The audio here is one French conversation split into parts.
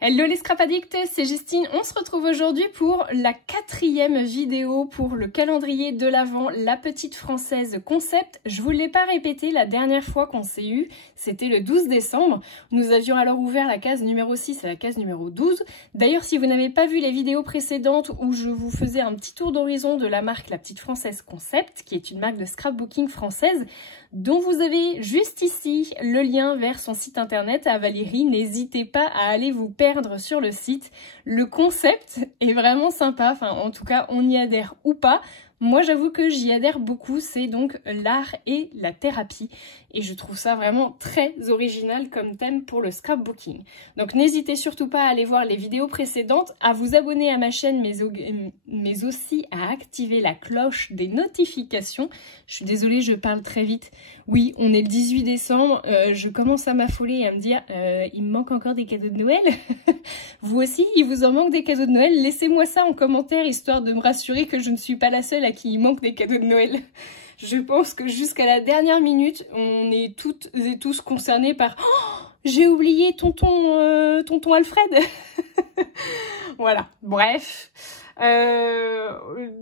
Hello les Scrap Addicts, c'est Justine. On se retrouve aujourd'hui pour la 4e vidéo pour le calendrier de l'Avent, la petite française concept. Je vous l'ai pas répété la dernière fois qu'on s'est eu, c'était le 12 décembre. Nous avions alors ouvert la case numéro 6 et la case numéro 12. D'ailleurs, si vous n'avez pas vu les vidéos précédentes où je vous faisais un petit tour d'horizon de la marque La Petite Française Concept, qui est une marque de scrapbooking française, dont vous avez juste ici le lien vers son site internet à Valérie. N'hésitez pas à aller vous perdre sur le site. Le concept est vraiment sympa, enfin en tout cas on y adhère ou pas. Moi j'avoue que j'y adhère beaucoup, c'est donc l'art et la thérapie et je trouve ça vraiment très original comme thème pour le scrapbooking. Donc n'hésitez surtout pas à aller voir les vidéos précédentes, à vous abonner à ma chaîne mais aussi à activer la cloche des notifications. Je suis désolée, je parle très vite. Oui, on est le 18 décembre, je commence à m'affoler et à me dire il me manque encore des cadeaux de Noël. Vous aussi, il vous en manque des cadeaux de Noël? Laissez-moi ça en commentaire histoire de me rassurer que je ne suis pas la seule à qui il manque des cadeaux de Noël. Je pense que jusqu'à la dernière minute, on est toutes et tous concernés par oh, j'ai oublié tonton Alfred. Voilà, bref.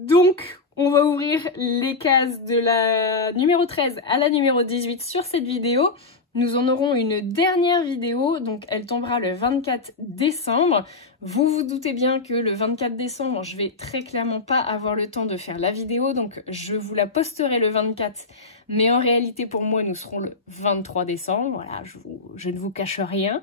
Donc, on va ouvrir les cases de la numéro 13 à la numéro 18 sur cette vidéo. Nous en aurons une dernière vidéo, donc elle tombera le 24 décembre. Vous vous doutez bien que le 24 décembre, je vais très clairement pas avoir le temps de faire la vidéo, donc je vous la posterai le 24. Mais en réalité, pour moi, nous serons le 23 décembre. Voilà, je ne vous cache rien.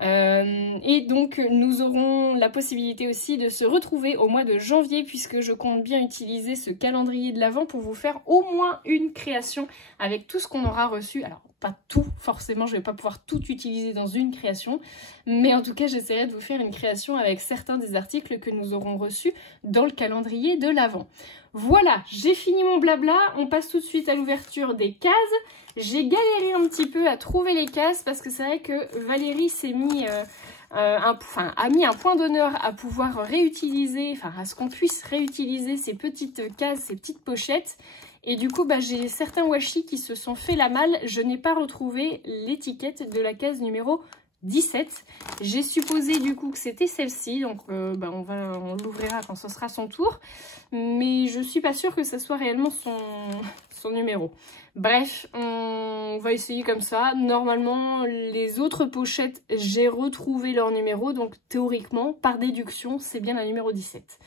Et donc, nous aurons la possibilité aussi de se retrouver au mois de janvier, puisque je compte bien utiliser ce calendrier de l'Avent pour vous faire au moins une création avec tout ce qu'on aura reçu. Alors, pas tout, forcément, je vais pas pouvoir tout utiliser dans une création, mais en tout cas, j'essaierai de vous faire une création avec certains des articles que nous aurons reçus dans le calendrier de l'Avent. Voilà, j'ai fini mon blabla, on passe tout de suite à l'ouverture des cases. J'ai galéré un petit peu à trouver les cases parce que c'est vrai que Valérie s'est mis... a mis un point d'honneur à pouvoir réutiliser, enfin à ce qu'on puisse réutiliser ces petites cases, ces petites pochettes. Et du coup, j'ai certains washi qui se sont fait la malle. Je n'ai pas retrouvé l'étiquette de la case numéro 17. J'ai supposé du coup que c'était celle-ci, donc on l'ouvrira quand ce sera son tour. Mais je suis pas sûre que ce soit réellement son numéro. Bref, on va essayer comme ça. Normalement, les autres pochettes, j'ai retrouvé leur numéro. Donc théoriquement, par déduction, c'est bien la numéro 17.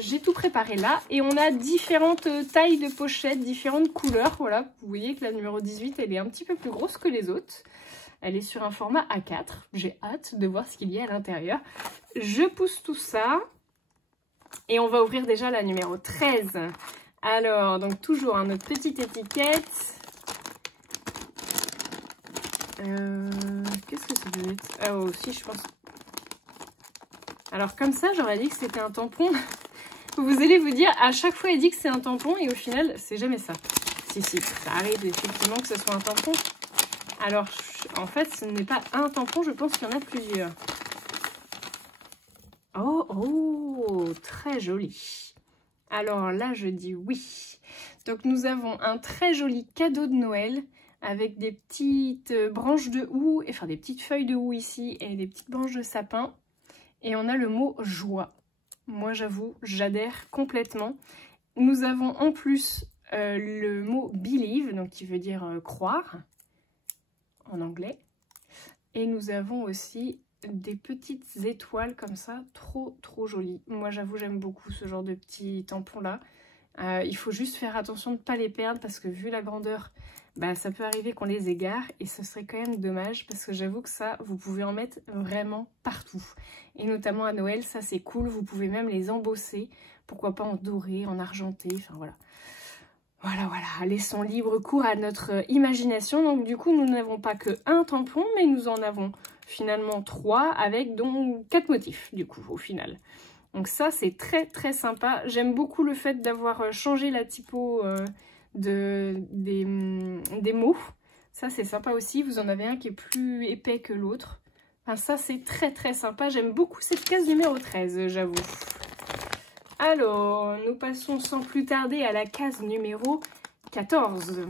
J'ai tout préparé là. Et on a différentes tailles de pochettes, différentes couleurs. Voilà, vous voyez que la numéro 18, elle est un petit peu plus grosse que les autres. Elle est sur un format A4. J'ai hâte de voir ce qu'il y a à l'intérieur. Je pousse tout ça. Et on va ouvrir déjà la numéro 13. Alors, donc toujours notre petite étiquette. Qu'est-ce que ça peut être? Ah, aussi, je pense. Alors, comme ça, j'aurais dit que c'était un tampon. Vous allez vous dire, à chaque fois, elle dit que c'est un tampon et au final, c'est jamais ça. Si, ça arrive effectivement que ce soit un tampon. Alors, en fait, ce n'est pas un tampon, je pense qu'il y en a plusieurs. Oh, très joli. Alors là, je dis oui. Donc, nous avons un très joli cadeau de Noël avec des petites branches de houx, enfin des petites feuilles de houx ici et des petites branches de sapin. Et on a le mot joie. Moi, j'avoue, j'adhère complètement. Nous avons en plus le mot believe, donc qui veut dire croire en anglais. Et nous avons aussi des petites étoiles comme ça, trop jolies. Moi, j'avoue, j'aime beaucoup ce genre de petits tampons là. Il faut juste faire attention de ne pas les perdre parce que vu la grandeur, ça peut arriver qu'on les égare et ce serait quand même dommage parce que j'avoue que ça, vous pouvez en mettre vraiment partout. Et notamment à Noël, ça c'est cool, vous pouvez même les embosser, pourquoi pas en doré, en argenté, enfin voilà. Voilà, laissons libre cours à notre imagination. Donc du coup, nous n'avons pas que un tampon, mais nous en avons finalement 3 avec donc 4 motifs du coup au final. Donc ça, c'est très sympa. J'aime beaucoup le fait d'avoir changé la typo des mots. Ça, c'est sympa aussi. Vous en avez un qui est plus épais que l'autre. Enfin, ça, c'est très sympa. J'aime beaucoup cette case numéro 13, j'avoue. Alors, nous passons sans plus tarder à la case numéro 14.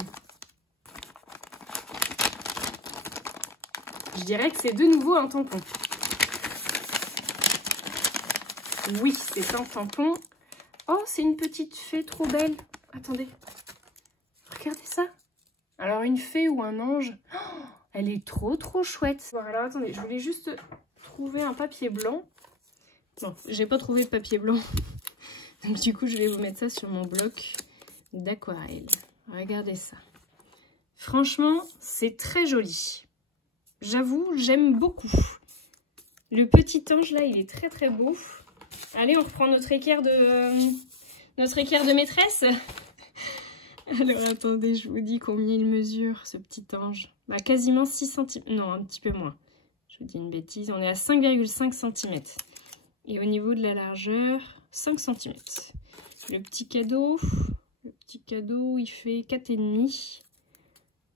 Je dirais que c'est de nouveau un tampon. Oui, c'est un tampon. Oh, c'est une petite fée trop belle. Attendez. Regardez ça. Alors, une fée ou un ange. Oh, elle est trop chouette. Bon, alors attendez, je voulais juste trouver un papier blanc. Bon, j'ai pas trouvé de papier blanc. Donc du coup, je vais vous mettre ça sur mon bloc d'aquarelle. Regardez ça. Franchement, c'est très joli. J'avoue, j'aime beaucoup. Le petit ange là, il est très beau. Allez, on reprend notre équerre de maîtresse. Alors attendez, je vous dis combien il mesure ce petit ange. Bah quasiment 6 cm. Non, un petit peu moins. Je vous dis une bêtise, on est à 5,5 cm. Et au niveau de la largeur, 5 cm. Le petit cadeau, il fait 4,5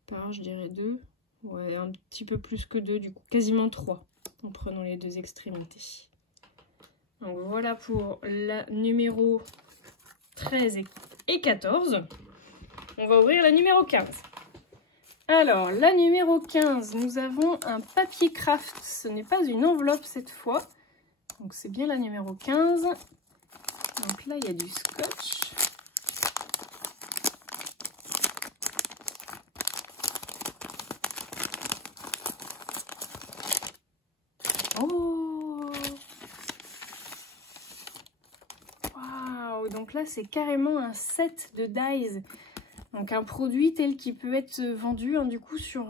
par, je dirais 2. Ouais, un petit peu plus que 2, du coup, quasiment 3, en prenant les deux extrémités. Donc voilà pour la numéro 13 et 14. On va ouvrir la numéro 15. Alors, la numéro 15, nous avons un papier craft. Ce n'est pas une enveloppe cette fois. Donc c'est bien la numéro 15. Donc là, il y a du scotch. Oh! Waouh! Donc là, c'est carrément un set de dies. Donc un produit tel qu'il peut être vendu hein, du coup sur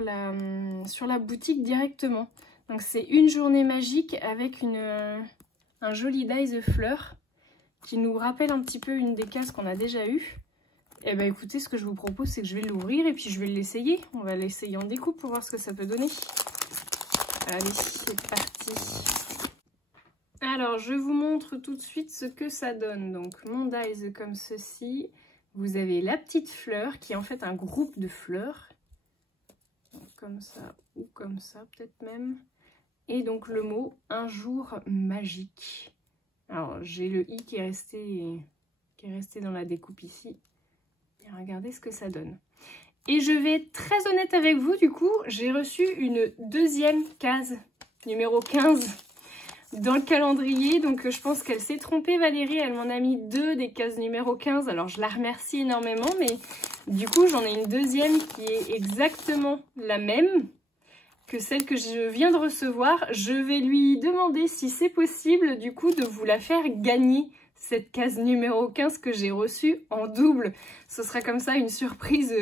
la boutique directement. Donc c'est une journée magique avec un joli dies de fleurs qui nous rappelle un petit peu une des cases qu'on a déjà eues. Et ben écoutez, ce que je vous propose, c'est que je vais l'ouvrir et puis je vais l'essayer. On va l'essayer en découpe pour voir ce que ça peut donner. Allez, c'est parti. Alors, je vous montre tout de suite ce que ça donne. Donc, mon dies comme ceci. Vous avez la petite fleur qui est en fait un groupe de fleurs. Donc, comme ça ou comme ça, peut-être même. Et donc, le mot « un jour magique ». Alors, j'ai le « i » qui est resté dans la découpe ici. Et regardez ce que ça donne. Et je vais être très honnête avec vous, du coup, j'ai reçu une deuxième case, numéro 15, dans le calendrier. Donc je pense qu'elle s'est trompée, Valérie, elle m'en a mis 2 des cases numéro 15. Alors je la remercie énormément, mais du coup j'en ai une deuxième qui est exactement la même que celle que je viens de recevoir. Je vais lui demander si c'est possible, du coup, de vous la faire gagner. Cette case numéro 15 que j'ai reçue en double. Ce sera comme ça une surprise,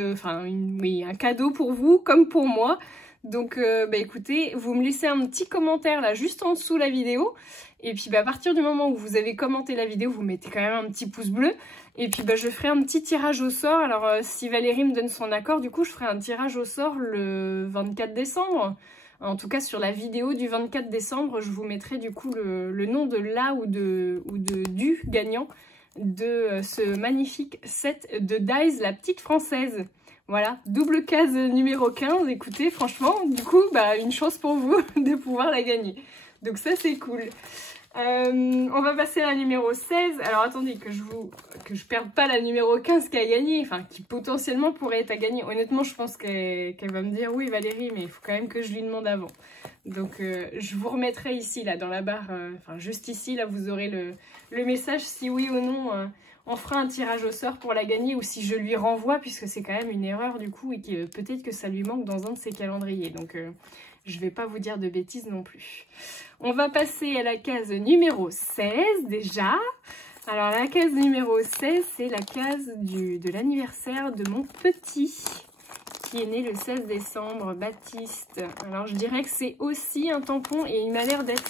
oui, un cadeau pour vous comme pour moi. Donc bah écoutez, vous me laissez un petit commentaire là juste en dessous la vidéo. Et puis bah, à partir du moment où vous avez commenté la vidéo, vous mettez quand même un petit pouce bleu. Et puis bah, je ferai un petit tirage au sort. Alors si Valérie me donne son accord, du coup je ferai un tirage au sort le 24 décembre. En tout cas, sur la vidéo du 24 décembre, je vous mettrai du coup le nom de la ou du gagnant de ce magnifique set de dies, la petite française. Voilà, double case numéro 15. Écoutez, franchement, du coup, bah, une chance pour vous de pouvoir la gagner. Donc ça, c'est cool. On va passer à la numéro 16. Alors attendez, que je perde pas la numéro 15 qui a gagné, enfin qui potentiellement pourrait être à gagner. Honnêtement, je pense qu'elle va me dire oui Valérie, mais il faut quand même que je lui demande avant. Donc je vous remettrai ici, là, dans la barre, enfin juste ici, là vous aurez le message si oui ou non on fera un tirage au sort pour la gagner ou si je lui renvoie, puisque c'est quand même une erreur du coup et que peut-être que ça lui manque dans un de ses calendriers. Donc je vais pas vous dire de bêtises non plus. On va passer à la case numéro 16 déjà. Alors la case numéro 16, c'est la case de l'anniversaire de mon petit qui est né le 16 décembre, Baptiste. Alors je dirais que c'est aussi un tampon et il m'a l'air d'être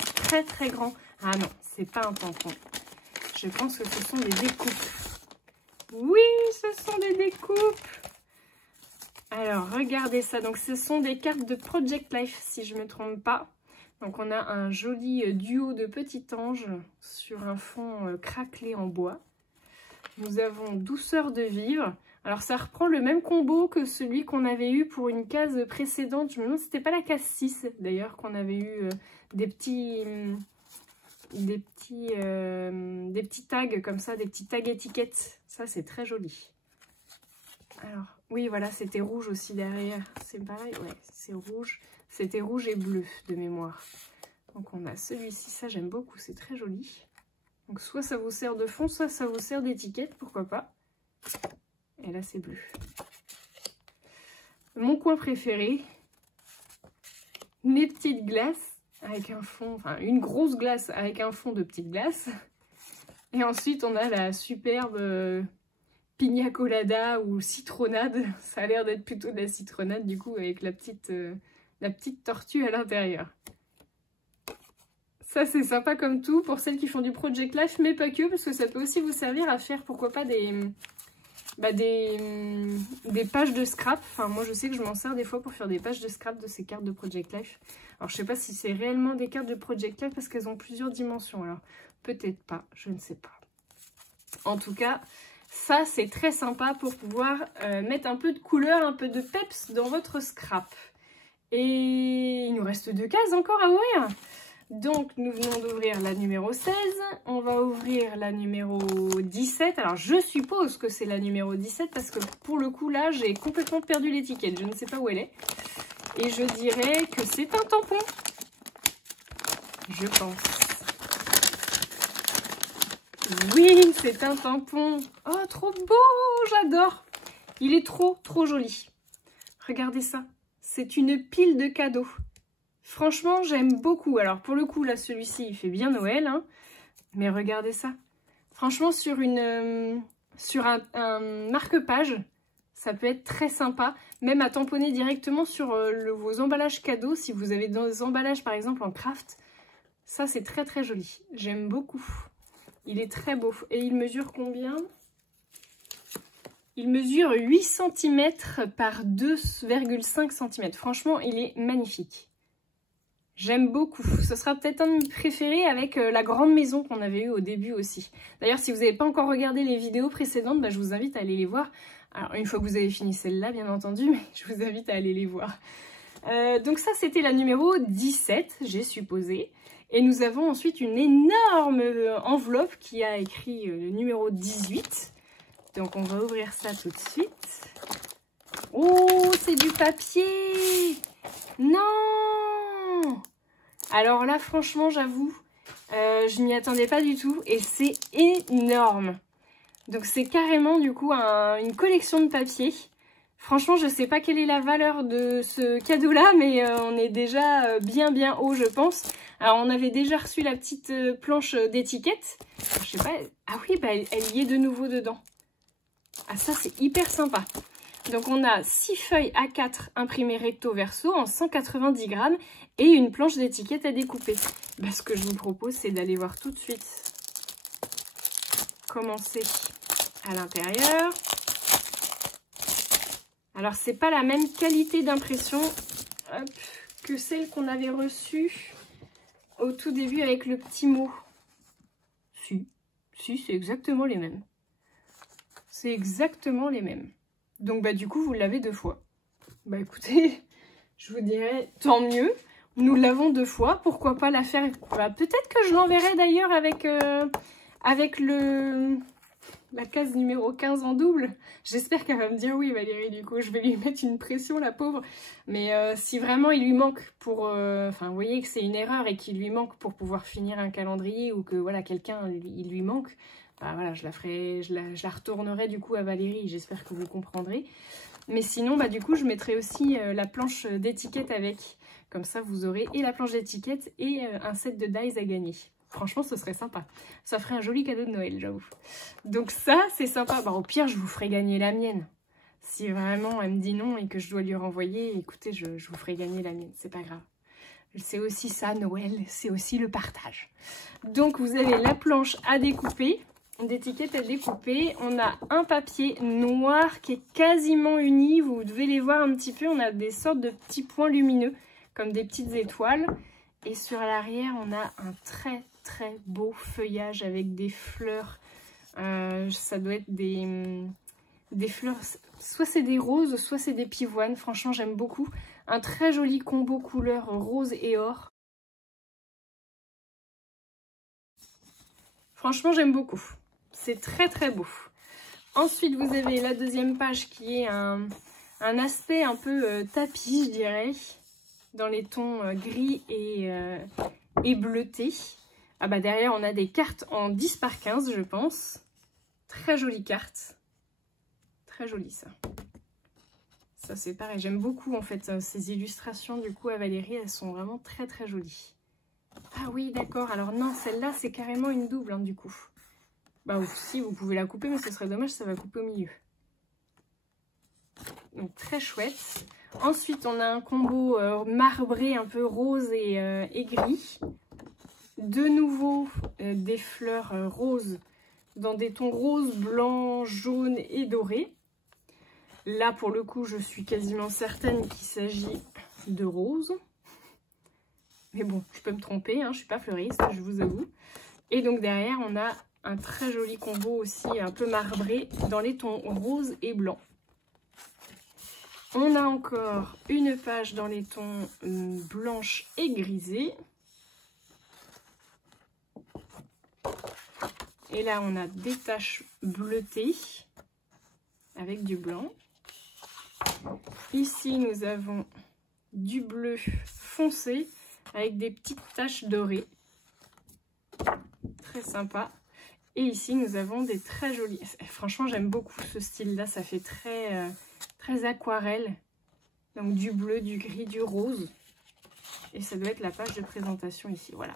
très grand. Ah non, c'est pas un tampon. Je pense que ce sont des découpes. Oui, ce sont des découpes. Alors, regardez ça. Donc, ce sont des cartes de Project Life, si je ne me trompe pas. Donc, on a un joli duo de petits anges sur un fond craquelé en bois. Nous avons Douceur de vivre. Alors, ça reprend le même combo que celui qu'on avait eu pour une case précédente. Je me demande si c'était pas la case 6, d'ailleurs, qu'on avait eu des petits tags comme ça, des petits tags étiquettes. Ça, c'est très joli. Alors, oui, voilà, c'était rouge aussi derrière. C'est pareil, ouais, c'est rouge. C'était rouge et bleu de mémoire. Donc on a celui-ci, ça j'aime beaucoup, c'est très joli. Donc soit ça vous sert de fond, soit ça vous sert d'étiquette, pourquoi pas. Et là c'est bleu. Mon coin préféré, mes petites glaces avec un fond, enfin une grosse glace avec un fond de petites glaces. Et ensuite on a la superbe pina colada ou citronnade. Ça a l'air d'être plutôt de la citronnade du coup avec la petite tortue à l'intérieur. Ça c'est sympa comme tout pour celles qui font du Project Life, mais pas que, parce que ça peut aussi vous servir à faire pourquoi pas des pages de scrap. Enfin moi je sais que je m'en sers des fois pour faire des pages de scrap de ces cartes de Project Life. Alors je sais pas si c'est réellement des cartes de Project Life parce qu'elles ont plusieurs dimensions, alors peut-être pas, je ne sais pas. En tout cas, ça c'est très sympa pour pouvoir mettre un peu de couleur, un peu de peps dans votre scrap. Et il nous reste 2 cases encore à ouvrir. Donc nous venons d'ouvrir la numéro 16, on va ouvrir la numéro 17. Alors je suppose que c'est la numéro 17 parce que pour le coup là j'ai complètement perdu l'étiquette, je ne sais pas où elle est. Et je dirais que c'est un tampon, je pense. Oui, c'est un tampon. Oh trop beau, j'adore. Il est trop joli. Regardez ça, c'est une pile de cadeaux. Franchement, j'aime beaucoup. Alors, pour le coup, là, celui-ci, il fait bien Noël. Hein, mais regardez ça. Franchement, sur un marque-page, ça peut être très sympa. Même à tamponner directement sur vos emballages cadeaux. Si vous avez des emballages, par exemple, en craft. Ça, c'est très joli. J'aime beaucoup. Il est très beau. Et il mesure combien ? Il mesure 8 cm par 2,5 cm. Franchement, il est magnifique. J'aime beaucoup. Ce sera peut-être un de mes préférés avec la grande maison qu'on avait eue au début aussi. D'ailleurs, si vous n'avez pas encore regardé les vidéos précédentes, bah, je vous invite à aller les voir. Alors, une fois que vous avez fini celle-là, bien entendu, mais je vous invite à aller les voir. Donc ça, c'était la numéro 17, j'ai supposé. Et nous avons ensuite une énorme enveloppe qui a écrit le numéro 18. Donc, on va ouvrir ça tout de suite. Oh, c'est du papier! Non! Alors là, franchement, j'avoue, je m'y attendais pas du tout et c'est énorme. Donc c'est carrément du coup une collection de papiers. Franchement, je sais pas quelle est la valeur de ce cadeau-là, mais on est déjà bien haut, je pense. Alors on avait déjà reçu la petite planche d'étiquette. Je sais pas. Ah oui, bah, elle y est de nouveau dedans. Ah ça, c'est hyper sympa. Donc on a 6 feuilles A4 imprimées recto verso en 190 grammes et une planche d'étiquette à découper. Bah, ce que je vous propose, c'est d'aller voir tout de suite comment c'est à l'intérieur. Alors c'est pas la même qualité d'impression que celle qu'on avait reçue au tout début avec le petit mot. Si, c'est exactement les mêmes. C'est exactement les mêmes. Donc bah du coup vous l'avez 2 fois. Bah écoutez, je vous dirais tant mieux. Nous l'avons 2 fois, pourquoi pas la faire. Bah, peut-être que je l'enverrai d'ailleurs avec la case numéro 15 en double. J'espère qu'elle va me dire oui Valérie, du coup je vais lui mettre une pression la pauvre. Mais si vraiment il lui manque pour... Enfin vous voyez que c'est une erreur et qu'il lui manque pour pouvoir finir un calendrier ou que voilà quelqu'un il lui manque. Bah voilà, je la retournerai du coup à Valérie, j'espère que vous comprendrez. Mais sinon, bah du coup, je mettrai aussi la planche d'étiquette avec. Comme ça, vous aurez et la planche d'étiquette et un set de dies à gagner. Franchement, ce serait sympa. Ça ferait un joli cadeau de Noël, j'avoue. Donc ça, c'est sympa. Bah, au pire, je vous ferai gagner la mienne. Si vraiment elle me dit non et que je dois lui renvoyer, écoutez, je vous ferai gagner la mienne, c'est pas grave. C'est aussi ça, Noël, c'est aussi le partage. Donc, vous avez la planche à découper. D'étiquette à découper, on a un papier noir qui est quasiment uni, vous devez les voir un petit peu, on a des sortes de petits points lumineux comme des petites étoiles et sur l'arrière on a un très beau feuillage avec des fleurs, ça doit être des fleurs, soit c'est des roses, soit c'est des pivoines, franchement j'aime beaucoup, un très joli combo couleur rose et or. Franchement j'aime beaucoup. C'est très beau. Ensuite, vous avez la deuxième page qui est un aspect un peu tapis, je dirais, dans les tons gris et et bleuté. Ah bah derrière on a des cartes en 10 par 15 je pense. Très jolie carte. Très jolie ça. Ça c'est pareil, j'aime beaucoup en fait ces illustrations du coup à Valérie, elles sont vraiment très très jolies. Ah oui d'accord, alors non celle-là c'est carrément une double hein, du coup. Bah si vous pouvez la couper mais ce serait dommage, ça va couper au milieu. Donc très chouette. Ensuite on a un combo marbré un peu rose et gris. De nouveau des fleurs roses dans des tons roses, blancs, jaunes et dorés. Là pour le coup je suis quasiment certaine qu'il s'agit de rose. Mais bon je peux me tromper, hein, je suis pas fleuriste je vous avoue. Et donc derrière on a un très joli combo aussi un peu marbré dans les tons rose et blanc. On a encore une page dans les tons blanche et grisé. Et là, on a des taches bleutées avec du blanc. Ici, nous avons du bleu foncé avec des petites taches dorées. Très sympa. Et ici, nous avons des très jolis... Franchement, j'aime beaucoup ce style-là. Ça fait très aquarelle. Donc du bleu, du gris, du rose. Et ça doit être la page de présentation ici. Voilà.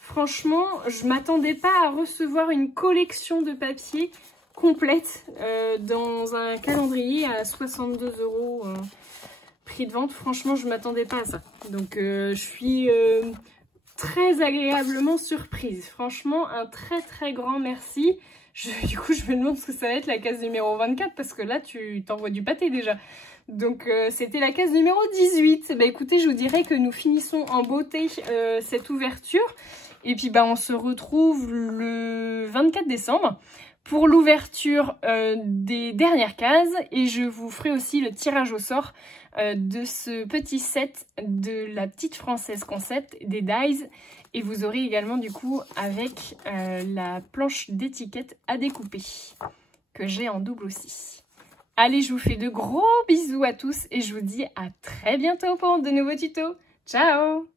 Franchement, je ne m'attendais pas à recevoir une collection de papier complète dans un calendrier à 62 € prix de vente. Franchement, je ne m'attendais pas à ça. Donc, je suis très agréablement surprise. Franchement, un très grand merci. Du coup, je me demande ce que ça va être la case numéro 24 parce que là, tu t'envoies du pâté déjà. Donc, c'était la case numéro 18. Bah, écoutez, je vous dirais que nous finissons en beauté cette ouverture. Et puis, bah, on se retrouve le 24 décembre pour l'ouverture des dernières cases. Et je vous ferai aussi le tirage au sort de ce petit set de la petite française concept des Dies. Et vous aurez également du coup avec la planche d'étiquette à découper que j'ai en double aussi. Allez, je vous fais de gros bisous à tous et je vous dis à très bientôt pour de nouveaux tutos. Ciao!